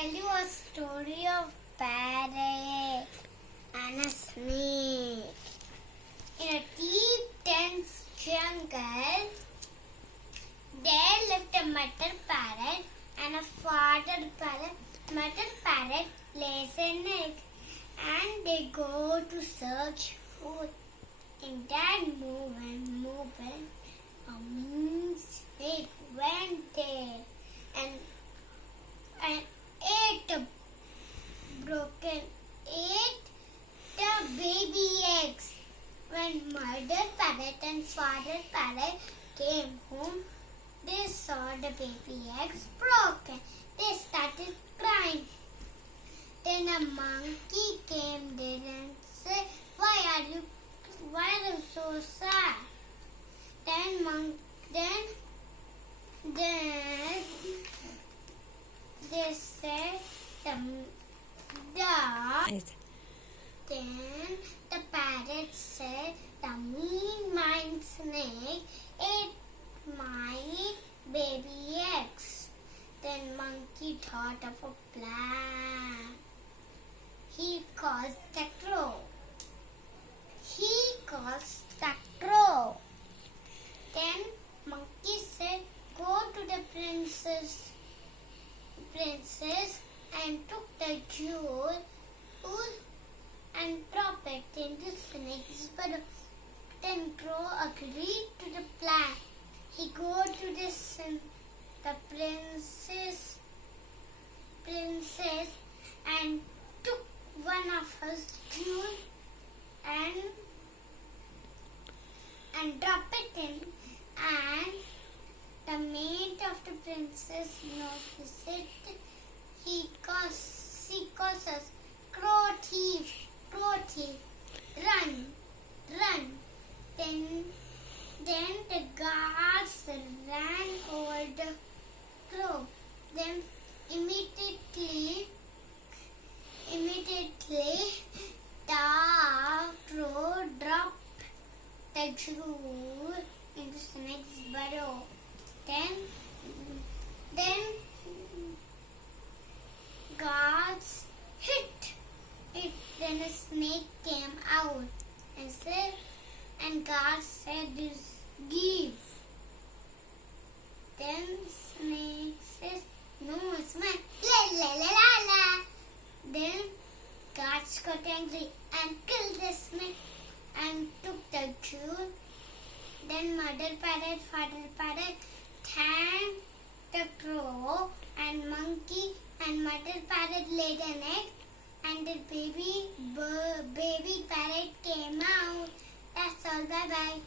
tell you a story of parrot and a snake. In a deep, dense jungle, there lived a mother parrot and a father parrot. Mother parrot lays an egg, and they go to search food. In that moment, a mean snake went there and ate the baby eggs. When mother parrot and father parrot came home, they saw the baby eggs broken. They started crying. Then a monkey came there and said, why are you so sad? Then they said then the parrot said, the mean snake ate my baby eggs. Then monkey thought of a plan. He calls the crow. Then monkey said, go to the princess and took the jewel and drop it into snake's burrow. Then crow agreed to the plan. He go to the princess and took one of her jewel and drop it in, and the maid of the princess noticed it. She calls us, crow thief, run. Then the guards ran over the crow. Then immediately the crow dropped the jewel into snake's burrow. Then guards hit it. Then the snake came out and guards said, give. Then snake says, no, it's mine. La. Then guards got angry and killed the snake and took the jewel. Then mother parrot, father parrot thanked the crow and monkey, and mother parrot laid an egg, and the baby parrot came out. That's all. Bye bye.